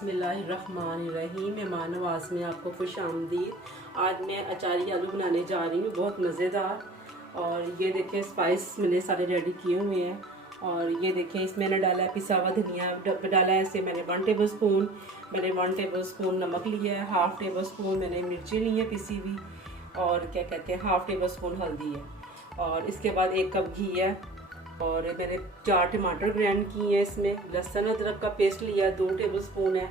बिस्मिल्लाहिर्रहमानिर्रहीम। मेहमान नवाज में आपको खुश आमदीद। आज मैं अचारी आलू बनाने जा रही हूँ, बहुत मज़ेदार। और ये देखें स्पाइस मैंने सारे रेडी किए हुए हैं। और ये देखें इसमें मैंने डाला है पिसा हुआ धनिया डाला है। इसे मैंने 1 टेबल स्पून नमक लिया है, 1/2 टेबल स्पून मैंने मिर्ची ली है पिसी हुई, और क्या कहते हैं 1/2 टेबल स्पून हल्दी है। और इसके बाद 1 कप घी है, और मैंने 4 टमाटर ग्राइंड किए हैं। इसमें लहसुन अदरक का पेस्ट लिया है 2 टेबल स्पून है,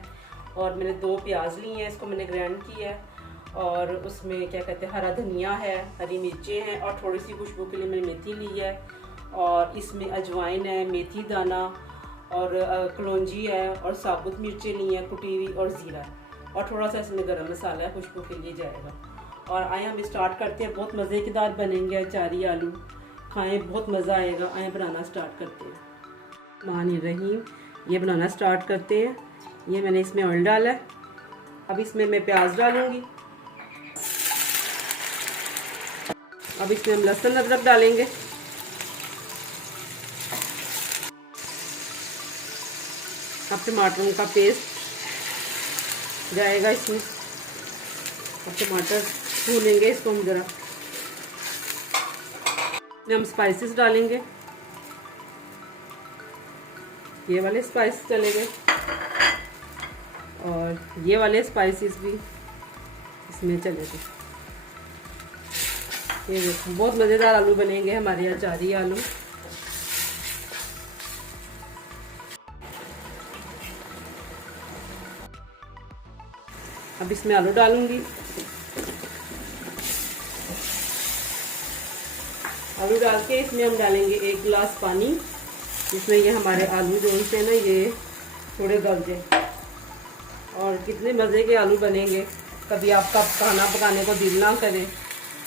और मैंने 2 प्याज लिए हैं, इसको मैंने ग्राइंड किया है। और उसमें क्या कहते हैं हरा धनिया है, हरी मिर्चें हैं, और थोड़ी सी खुशबू के लिए मैंने मेथी ली है। और इसमें अजवाइन है, मेथी दाना और कलौंजी है, और साबुत मिर्चें ली हैं कुटी हुई, और ज़ीरा है, और थोड़ा सा इसमें गरम मसाला है, खुशबू के लिए जाएगा। और आए हम स्टार्ट करते हैं। बहुत मज़ेदार बनेंगे अचारी आलू, खाएं बहुत मज़ा आएगा। आए बनाना स्टार्ट करते हैं। रहीम ये बनाना स्टार्ट करते हैं। ये मैंने इसमें ऑयल डाला है। अब इसमें मैं प्याज डालूंगी। अब इसमें हम लहसुन अदरक डालेंगे। अब टमाटरों का पेस्ट जाएगा इसमें। अब टमाटर भूनेंगे इसको हम ज़रा। हम स्पाइसेस डालेंगे, ये वाले स्पाइस चलेंगे, और ये वाले स्पाइसेस भी इसमें चलेंगे। ये देखो बहुत मज़ेदार आलू बनेंगे हमारे अचारी आलू। अब इसमें आलू डालूंगी। आलू डाल के इसमें हम डालेंगे 1 गिलास पानी, जिसमें ये हमारे आलू जो से ना ये थोड़े गल जाए। और कितने मज़े के आलू बनेंगे। कभी आपका खाना पकाने को दिल ना करे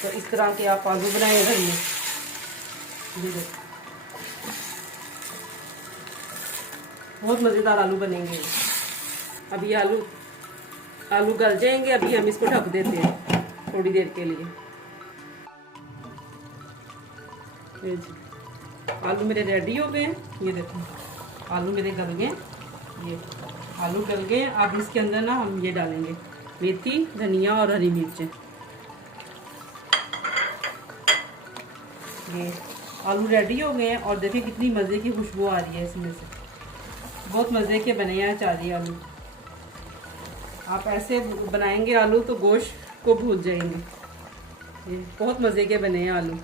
तो इस तरह के आप आलू बनाए घर में। बहुत मज़ेदार आलू बनेंगे। अब ये आलू गल जाएंगे। अभी हम इसको ढक देते हैं थोड़ी देर के लिए। आलू मेरे रेडी हो गए हैं। ये देखो आलू मेरे गल गए। ये आलू गल गए। अब इसके अंदर ना हम ये डालेंगे मेथी, धनिया और हरी मिर्चें। ये आलू रेडी हो गए हैं, और देखिए कितनी मज़े की खुशबू आ रही है इसमें से। बहुत मज़े के बने हैं अचारी आलू। आप ऐसे बनाएंगे आलू तो गोश्त को भूल जाएंगे। ये बहुत मज़े के बने हैं आलू।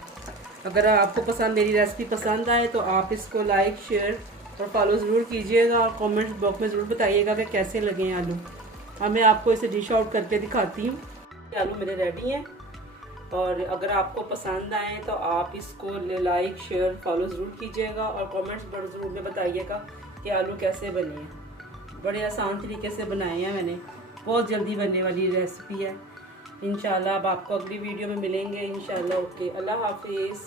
अगर आपको मेरी रेसिपी पसंद आए तो आप इसको लाइक, शेयर और फॉलो ज़रूर कीजिएगा, और कमेंट बॉक्स में ज़रूर बताइएगा कि कैसे लगे हैं आलू। और मैं आपको इसे डिश आउट करके दिखाती हूँ। आलू मेरे रेडी हैं, और अगर आपको पसंद आए तो आप इसको लाइक, शेयर, फॉलो ज़रूर कीजिएगा, और कमेंट्स ज़रूर में बताइएगा कि आलू कैसे बने हैं। बड़े आसान तरीके से बनाए हैं मैंने। बहुत जल्दी बनने वाली रेसिपी है। इंशाल्लाह अब आपको अगली वीडियो में मिलेंगे इंशाल्लाह। ओके, अल्लाह हाफिज़।